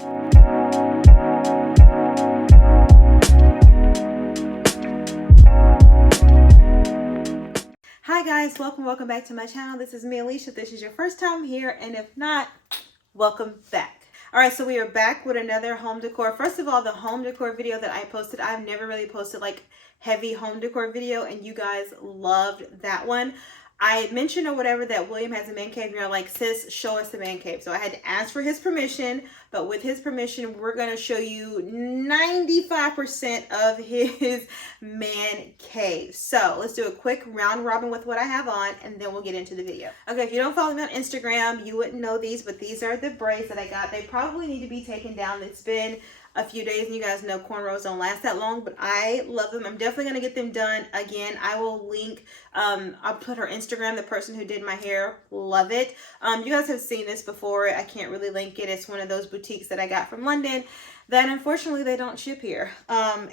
Hi guys, welcome back to my channel. This is me, Alicia. If this is your first time here, and if not, welcome back. All right, so we are back with another home decor. First of all, the home decor video that I posted, I've never really posted like heavy home decor video, and you guys loved that one. I mentioned or whatever that William has a man cave, and you're like, sis, show us the man cave. So I had to ask for his permission, but with his permission, we're going to show you 95% of his man cave. So let's do a quick round robin with what I have on, and then we'll get into the video. Okay, if you don't follow me on Instagram, you wouldn't know these, but these are the braids that I got. They probably need to be taken down. It's been a few days, and you guys know cornrows don't last that long, but I love them. I'm definitely going to get them done again. I will link, I'll put her Instagram, the person who did my hair. Love it. You guys have seen this before. I can't really link it. It's one of those boutiques that I got from London that unfortunately they don't ship here.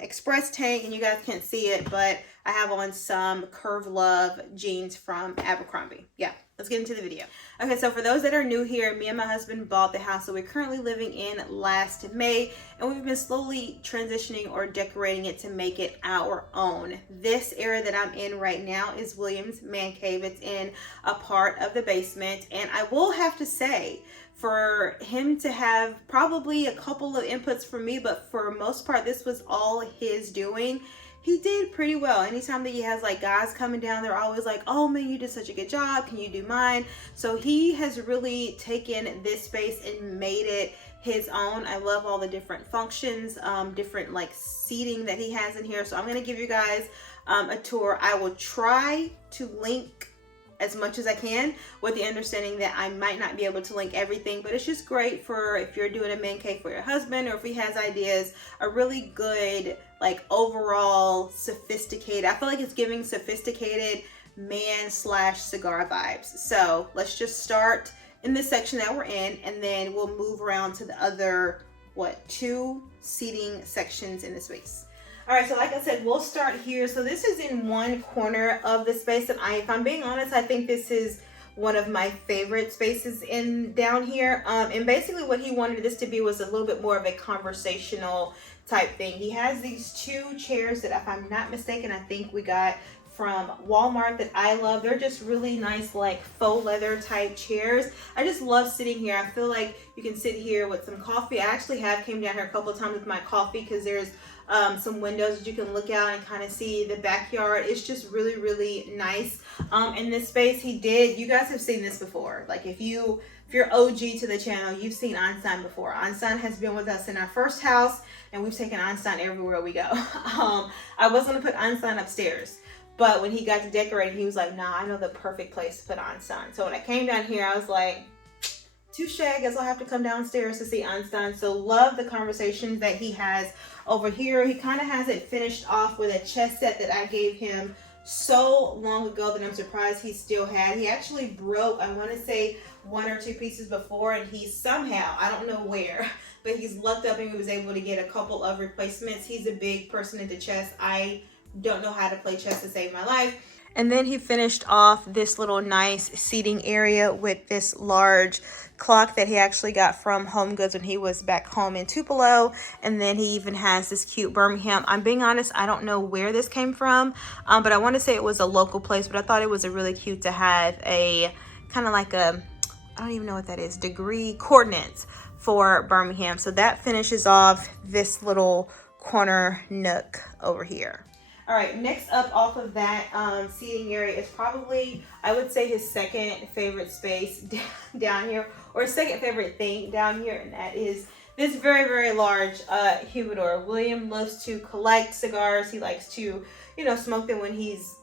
Express tank, and you guys can't see it, but I have on some Curve Love jeans from Abercrombie. Yeah, let's get into the video. Okay, so for those that are new here, me and my husband bought the house that we're currently living in last May, and we've been slowly transitioning or decorating it to make it our own. This area that I'm in right now is William's man cave. It's in a part of the basement, and I will have to say, for him to have probably a couple of inputs from me, but for most part, this was all his doing. He did pretty well. Anytime that he has like guys coming down, they're always like, oh man, you did such a good job. Can you do mine? So he has really taken this space and made it his own. I love all the different functions, different like seating that he has in here. So I'm going to give you guys a tour. I will try to link as much as I can, with the understanding that I might not be able to link everything, but it's just great for if you're doing a man cave for your husband, or if he has ideas, a really good like overall sophisticated, I feel like it's giving sophisticated man / cigar vibes. So let's just start in this section that we're in, and then we'll move around to the other, two seating sections in the space. All right, so like I said, we'll start here. So this is in one corner of the space that if I'm being honest, I think this is one of my favorite spaces down here. And basically what he wanted this to be was a little bit more of a conversational type thing. He has these two chairs that, if I'm not mistaken, I think we got from Walmart that I love. They're just really nice, like faux leather type chairs. I just love sitting here. I feel like you can sit here with some coffee. I actually came down here a couple of times with my coffee, because there's some windows that you can look out and kind of see the backyard. It's just really, really nice. In this space, you guys have seen this before. Like if you're OG to the channel, you've seen Einstein before. Einstein has been with us in our first house, and we've taken Einstein everywhere we go. I was going to put Einstein upstairs, but when he got to decorating, he was like, nah, I know the perfect place to put Einstein. So when I came down here, I was like, touche, I guess I'll have to come downstairs to see Einstein. So love the conversations that he has over here. He kind of has it finished off with a chess set that I gave him so long ago that I'm surprised he still had. He actually broke, I want to say, 1 or 2 pieces before, and he somehow, I don't know where, but he's lucked up and he was able to get a couple of replacements. He's a big person into chess. I don't know how to play chess to save my life. And then he finished off this little nice seating area with this large clock that he actually got from Home Goods when he was back home in Tupelo. And then he even has this cute Birmingham. I'm being honest, I don't know where this came from, but I want to say it was a local place, but I thought it was a really cute to have a kind of like a, I don't even know what that is, degree coordinates for Birmingham. So that finishes off this little corner nook over here. All right, next up off of that seating area is probably, I would say, his second favorite space down here, or his second favorite thing down here, and that is this very, very large humidor. William loves to collect cigars. He likes to, smoke them when he's,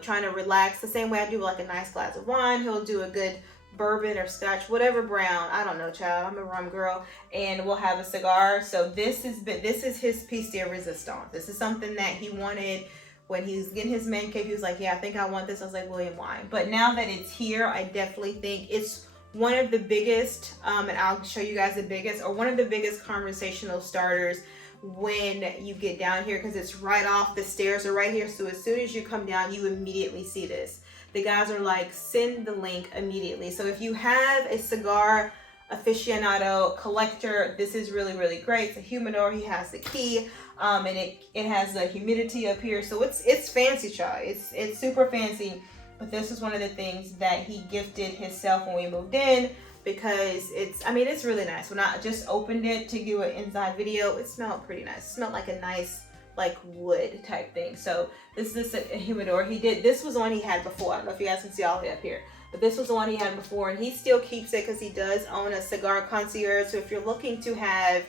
trying to relax. The same way I do like a nice glass of wine. He'll do a good bourbon or scotch, whatever brown, I don't know, child, I'm a rum girl, and we'll have a cigar. So this is his piece de resistance. This is something that he wanted when he was getting his man cave. He was like, yeah, I think I want this. I was like, William, why? But now that it's here, I definitely think it's one of the biggest, and I'll show you guys the biggest, or one of the biggest conversational starters when you get down here, because it's right off, the stairs are right here. So as soon as you come down, you immediately see this. The guys are like, send the link immediately. So if you have a cigar aficionado collector, this is really, really great. It's a humidor. He has the key, and it has the humidity up here, so it's fancy, y'all. It's super fancy. But this is one of the things that he gifted himself when we moved in, because it's really nice. When I just opened it to do an inside video, it smelled pretty nice. It smelled like a nice like wood type thing. So this is a humidor. This was the one he had before. I don't know if you guys can see all the way up here, but this was the one he had before, and he still keeps it because he does own a cigar concierge. So if you're looking to have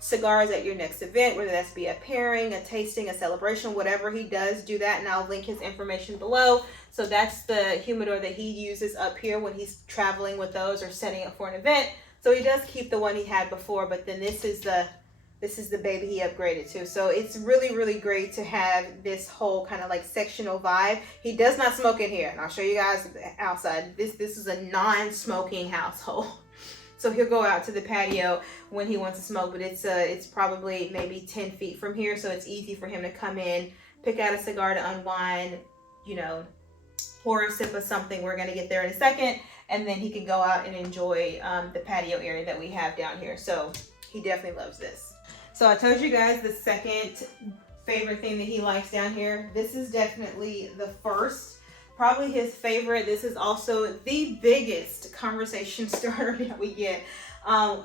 cigars at your next event, whether that's be a pairing, a tasting, a celebration, whatever, he does do that, and I'll link his information below. So that's the humidor that he uses up here when he's traveling with those or setting up for an event. So he does keep the one he had before, but then this is the baby he upgraded to. So it's really, really great to have this whole kind of like sectional vibe. He does not smoke in here, and I'll show you guys outside. This is a non-smoking household. So he'll go out to the patio when he wants to smoke, but it's probably maybe 10 feet from here, so it's easy for him to come in, pick out a cigar to unwind, you know, pour a sip of something. We're gonna get there in a second, and then he can go out and enjoy the patio area that we have down here. So he definitely loves this. So I told you guys the second favorite thing that he likes down here. This is definitely the first. Probably his favorite. This is also the biggest conversation starter that we get.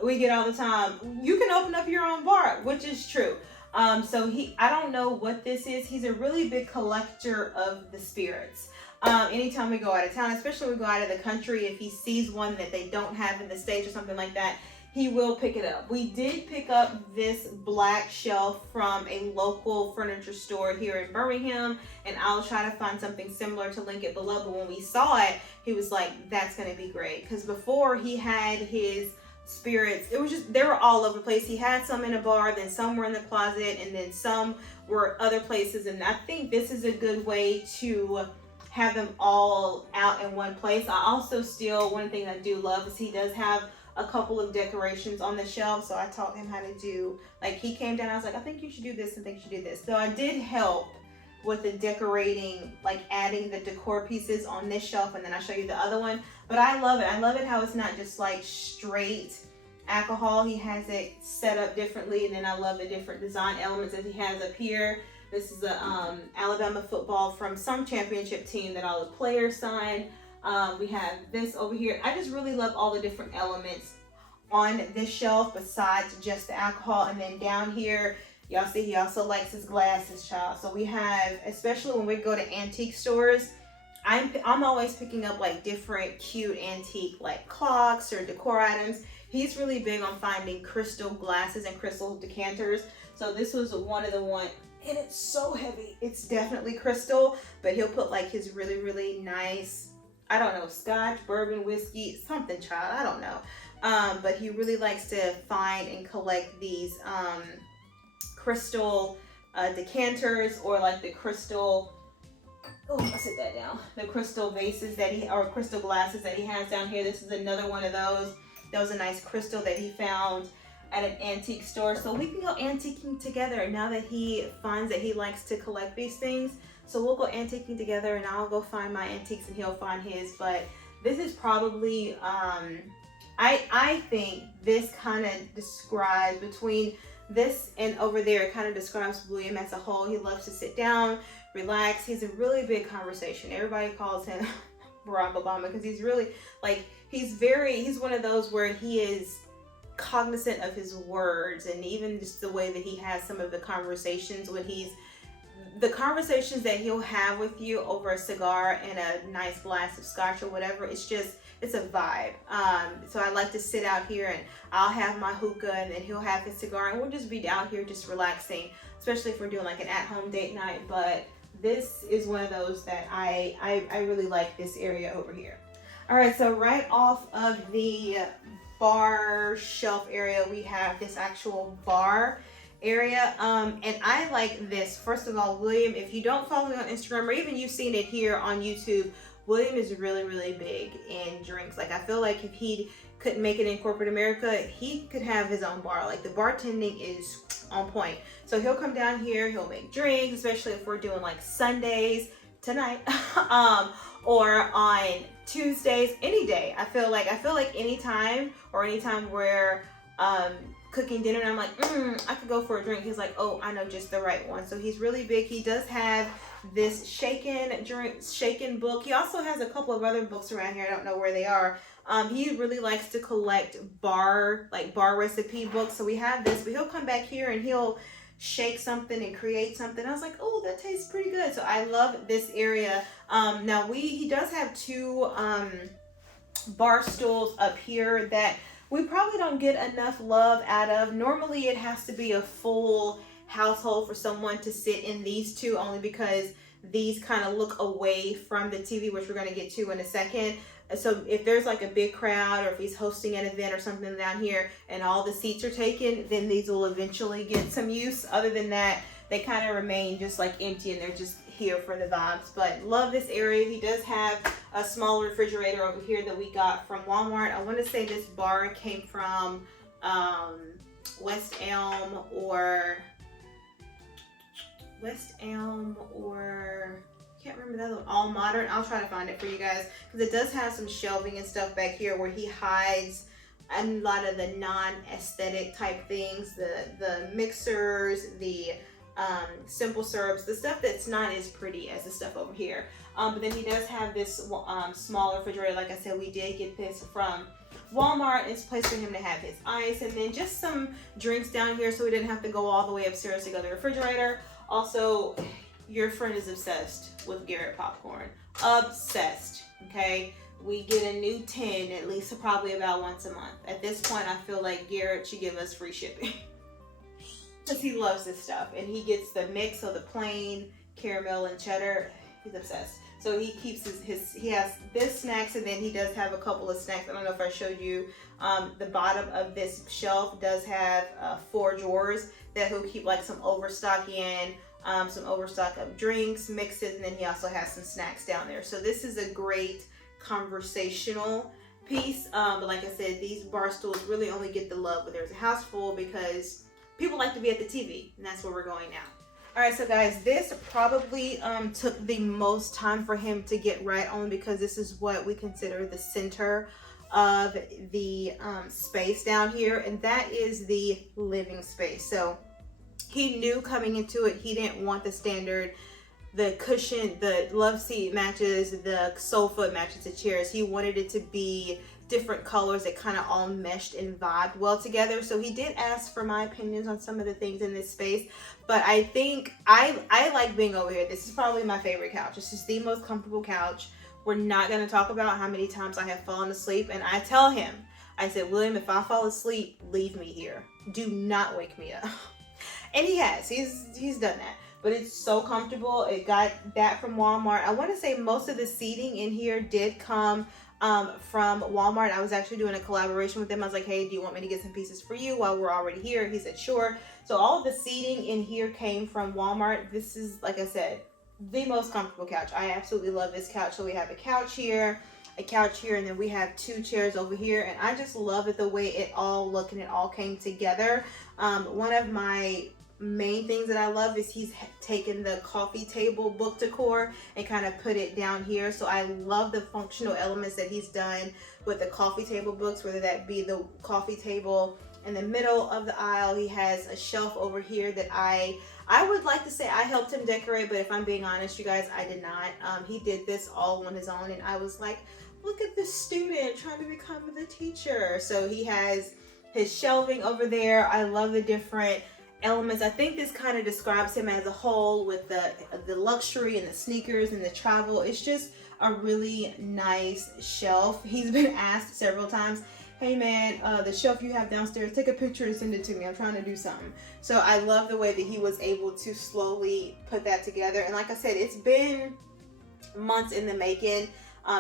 We get all the time. You can open up your own bar, which is true. So I don't know what this is. He's a really big collector of the spirits. Anytime we go out of town, especially when we go out of the country, if he sees one that they don't have in the States or something like that, he will pick it up. We did pick up this black shelf from a local furniture store here in Birmingham, and I'll try to find something similar to link it below. But when we saw it, he was like, that's gonna be great. Because before, he had his spirits, they were all over the place. He had some in a bar, then some were in the closet, and then some were other places. And I think this is a good way to have them all out in one place. I also one thing I do love is he does have a couple of decorations on the shelf. So I taught him how to do, like, he came down, I was like, I think you should do this and think you should do this. So I did help with the decorating, like adding the decor pieces on this shelf, and then I'll show you the other one. But I love it. I love it how it's not just like straight alcohol. He has it set up differently, and then I love the different design elements that he has up here. This is a Alabama football from some championship team that all the players signed. We have this over here. I just really love all the different elements on this shelf besides just the alcohol. And then down here, y'all see he also likes his glasses, child. So we have, especially when we go to antique stores, I'm always picking up like different cute antique like clocks or decor items. He's really big on finding crystal glasses and crystal decanters. So this was one of the ones, and it's so heavy. It's definitely crystal, but he'll put like his really, really nice, I don't know, scotch, bourbon, whiskey, something, child, I don't know. But he really likes to find and collect these crystal decanters, or like the crystal, oh, I'll sit that down. The crystal vases or crystal glasses that he has down here. This is another one of those. That was a nice crystal that he found at an antique store. So we can go antiquing together now that he finds that he likes to collect these things. So we'll go antiquing together, and I'll go find my antiques and he'll find his. But this is probably, I think this kind of describes, between this and over there, it kind of describes William as a whole. He loves to sit down, relax. He's a really big conversation. Everybody calls him Barack Obama because he's really, like, he's one of those where he is cognizant of his words, and even just the way that he has some of the conversations the conversations that he'll have with you over a cigar and a nice glass of scotch or whatever. It's a vibe. So I like to sit out here, and I'll have my hookah, and then he'll have his cigar, and we'll just be out here just relaxing, especially if we're doing like an at-home date night. But this is one of those that I really like, this area over here. All right, so right off of the bar shelf area, we have this actual bar area, and I like this. First of all, William, if you don't follow me on Instagram, or even you've seen it here on YouTube, William is really, really big in drinks. Like, I feel like if he couldn't make it in corporate America, he could have his own bar. Like, the bartending is on point. So he'll come down here, he'll make drinks, especially if we're doing like Sundays tonight, or on Tuesdays, any day. I feel like anytime where cooking dinner and I'm like, I could go for a drink. He's like, oh, I know just the right one. So he's really big. He does have this shaken book. He also has a couple of other books around here. I don't know where they are. He really likes to collect bar recipe books. So we have this, but he'll come back here and he'll shake something and create something. I was like, oh, that tastes pretty good. So I love this area. Now he does have two bar stools up here that we probably don't get enough love out of. Normally it has to be a full household for someone to sit in these two, only because these kind of look away from the TV, which we're going to get to in a second. So if there's like a big crowd, or if he's hosting an event or something down here and all the seats are taken, then these will eventually get some use. Other than that, they kind of remain just like empty and they're just here for the vibes. But love this area. He does have a small refrigerator over here that we got from Walmart. I want to say this bar came from West Elm or can't remember that one. All Modern. I'll try to find it for you guys, because it does have some shelving and stuff back here where he hides a lot of the non-aesthetic type things, the mixers, the simple syrups, the stuff that's not as pretty as the stuff over here. But then he does have this small refrigerator. Like I said, we did get this from Walmart. It's a place for him to have his ice, and then just some drinks down here so we didn't have to go all the way upstairs to go to the refrigerator. Also, your friend is obsessed with Garrett popcorn. Obsessed, okay? We get a new tin at least probably about once a month. At this point, I feel like Garrett should give us free shipping. Because he loves this stuff. And he gets the mix, so the plain caramel and cheddar. He's obsessed. So he keeps he has this snacks, and then he does have a couple of snacks. I don't know if I showed you. The bottom of this shelf does have 4 drawers that he'll keep like some overstock in. Some overstock of drinks, mixes, and then he also has some snacks down there. So this is a great conversational piece. But like I said, these bar stools really only get the love when there's a house full, because people like to be at the TV, and that's where we're going now. All right, so guys, this probably took the most time for him to get right, only because this is what we consider the center of the space down here, and that is the living space. So he knew coming into it, he didn't want the standard, the cushion, the love seat matches, the sofa matches the chairs. He wanted it to be different colors that kind of all meshed and vibed well together. So he did ask for my opinions on some of the things in this space, but I think I like being over here. This is probably my favorite couch. This is the most comfortable couch. We're not going to talk about how many times I have fallen asleep, and I tell him, I said, William, if I fall asleep, leave me here. Do not wake me up. And he has. He's done that. But it's so comfortable. It got that from Walmart. I want to say most of the seating in here did come from Walmart. I was actually doing a collaboration with them. I was like, hey, do you want me to get some pieces for you while we're already here? He said, sure. So all of the seating in here came from Walmart. This is, like I said, the most comfortable couch. I absolutely love this couch. So we have a couch here, and then we have 2 chairs over here, and I just love it the way it all looked and it all came together. One of my main things that I love is he's taken the coffee table book decor and kind of put it down here. So I love the functional elements that he's done with the coffee table books, whether that be the coffee table in the middle of the aisle. He has a shelf over here that I would like to say I helped him decorate, but if I'm being honest, you guys, I did not. He did this all on his own, and I was like, look at this student trying to become the teacher. So he has his shelving over there. I love the different elements. I think this kind of describes him as a whole, with the luxury and the sneakers and the travel. It's just a really nice shelf. He's been asked several times, hey man, the shelf you have downstairs, take a picture and send it to me. I'm trying to do something. So I love the way that he was able to slowly put that together. And like I said, it's been months in the making.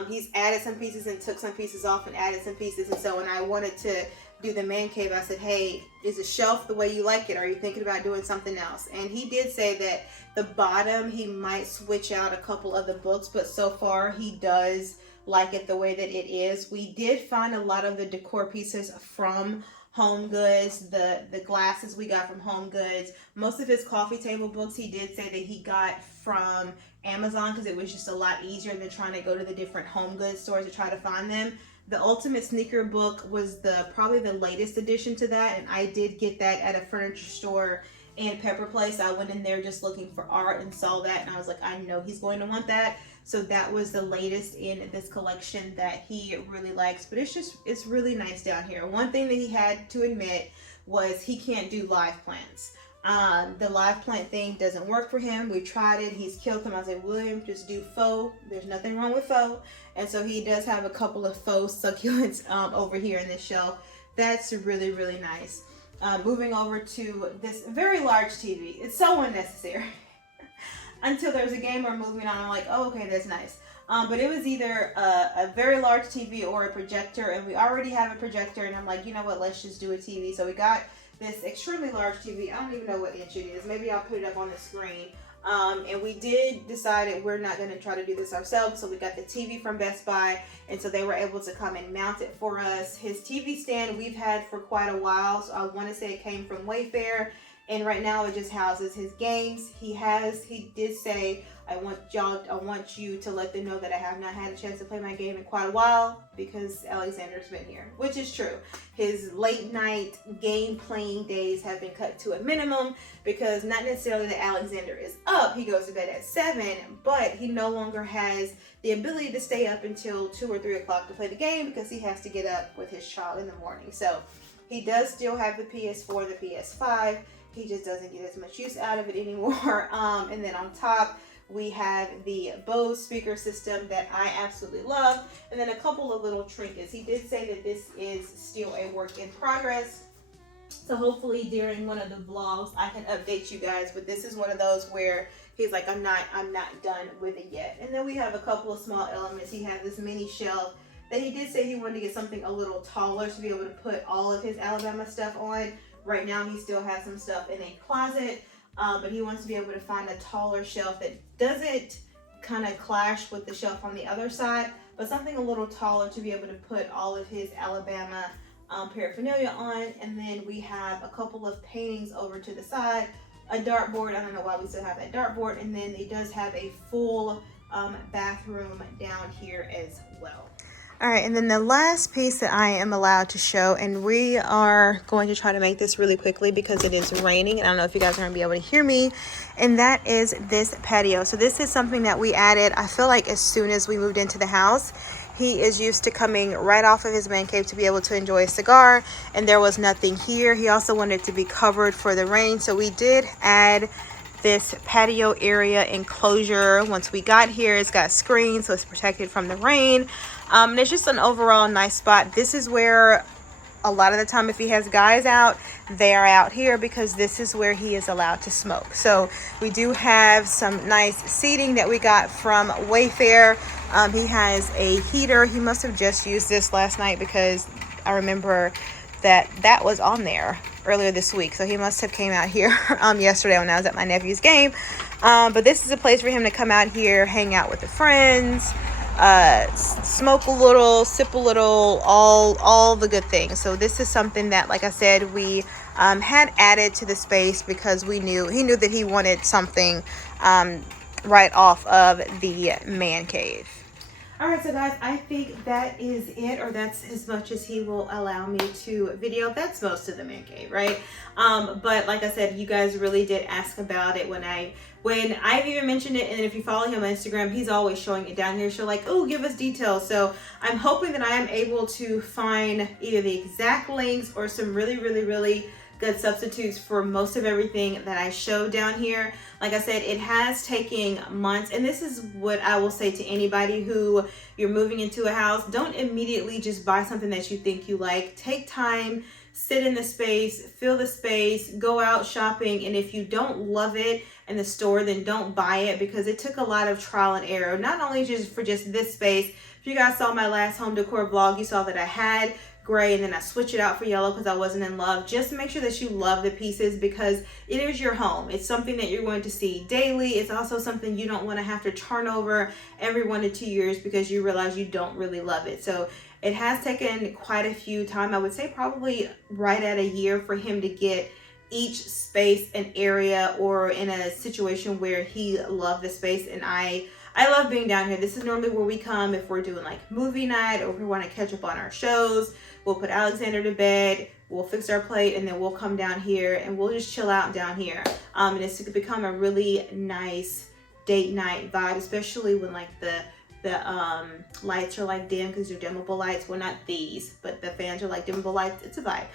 He's added some pieces and took some pieces off and added some pieces. And so when I wanted to do the man cave, I said, hey, is the shelf the way you like it? Are you thinking about doing something else? And he did say that the bottom, he might switch out a couple of the books, but so far he does like it the way that it is. We did find a lot of the decor pieces from Home Goods. The glasses we got from Home Goods. Most of his coffee table books he did say that he got from Amazon because it was just a lot easier than trying to go to the different Home Goods stores to try to find them. The Ultimate Sneaker book was probably the latest addition to that, and I did get that at a furniture store in Pepper Place. I went in there just looking for art and saw that, and I was like, I know he's going to want that. So that was the latest in this collection that he really likes. But it's really nice down here. One thing that he had to admit was he can't do live plants. The live plant thing doesn't work for him. We tried it. He's killed them. I was like, William, just do faux. There's nothing wrong with faux. And so he does have a couple of faux succulents over here in this shelf. That's really, really nice. Moving over to this very large TV. It's so unnecessary. Until there's a game or a movie on, I'm like, oh, okay, that's nice. But it was either a very large TV or a projector, and we already have a projector, and I'm like, you know what, let's just do a TV. So we got this extremely large TV. I don't even know what inch it is. Maybe I'll put it up on the screen. And we did decide that we're not going to try to do this ourselves. So we got the TV from Best Buy, and so they were able to come and mount it for us. His TV stand we've had for quite a while. So I want to say it came from Wayfair, and right now it just houses his games. He did say, I want you to let them know that I have not had a chance to play my game in quite a while because Alexander's been here, which is true. His late night game playing days have been cut to a minimum because not necessarily that Alexander is up. He goes to bed at 7, but he no longer has the ability to stay up until 2 or 3 o'clock to play the game because he has to get up with his child in the morning. So he does still have the PS4, the PS5. He just doesn't get as much use out of it anymore. And then on top, we have the Bose speaker system that I absolutely love, and then a couple of little trinkets. He did say that this is still a work in progress, so hopefully during one of the vlogs I can update you guys, but this is one of those where he's like, I'm not done with it yet. And then we have a couple of small elements. He has this mini shelf that he did say he wanted to get something a little taller to be able to put all of his Alabama stuff on. Right now he still has some stuff in a closet. But he wants to be able to find a taller shelf that doesn't kind of clash with the shelf on the other side, but something a little taller to be able to put all of his Alabama paraphernalia on. And then we have a couple of paintings over to the side, a dartboard. I don't know why we still have that dartboard. And then he does have a full bathroom down here as well. All right, and then the last piece that I am allowed to show, and we are going to try to make this really quickly because it is raining. I don't know if you guys are going to be able to hear me, and that is this patio. So this is something that we added, I feel like as soon as we moved into the house. He is used to coming right off of his man cave to be able to enjoy a cigar, and there was nothing here. He also wanted it to be covered for the rain, so we did add this patio area enclosure. Once we got here, it's got screens, so it's protected from the rain. And it's just an overall nice spot. This is where a lot of the time if he has guys out, they are out here because this is where he is allowed to smoke. So we do have some nice seating that we got from Wayfair. He has a heater. He must have just used this last night because I remember that was on there earlier this week. So he must have came out here yesterday when I was at my nephew's game. But this is a place for him to come out here, hang out with the friends, smoke a little, sip a little, all the good things. So this is something that, like I said, we had added to the space because he knew that he wanted something right off of the man cave. All right, so guys, I think that is it, or that's as much as he will allow me to video. That's most of the man cave, right? But like I said, you guys really did ask about it when I've even mentioned it, and if you follow him on Instagram, he's always showing it down here. So like, oh, give us details. So I'm hoping that I am able to find either the exact links or some really, really, really good substitutes for most of everything that I show down here. Like I said, it has taken months, and this is what I will say to anybody who you're moving into a house. Don't immediately just buy something that you think you like. Take time, sit in the space, feel the space, go out shopping, and if you don't love it in the store, then don't buy it, because it took a lot of trial and error, not only just for just this space. If you guys saw my last home decor vlog, you saw that I had gray and then I switched it out for yellow because I wasn't in love. Just make sure that you love the pieces, because it is your home. It's something that you're going to see daily. It's also something you don't want to have to turn over every 1 to 2 years because you realize you don't really love it. So it has taken quite a few time. I would say probably right at a year for him to get each space an area or in a situation where he loved the space. And I love being down here. This is normally where we come if we're doing like movie night or if we want to catch up on our shows. We'll put Alexander to bed, we'll fix our plate, and then we'll come down here and we'll just chill out down here. And it's become a really nice date night vibe, especially when like the lights are like dim, because they're dimmable lights. Well, not these, but the fans are like dimmable lights. It's a vibe.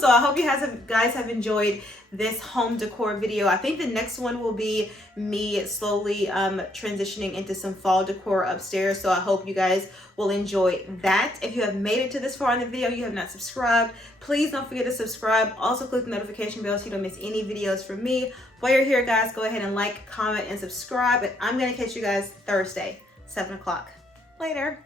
So I hope you guys have enjoyed this home decor video. I think the next one will be me slowly transitioning into some fall decor upstairs. So I hope you guys will enjoy that. If you have made it to this far in the video, you have not subscribed, please don't forget to subscribe. Also click the notification bell so you don't miss any videos from me. While you're here, guys, go ahead and like, comment, and subscribe. And I'm gonna catch you guys Thursday, 7 o'clock. Later.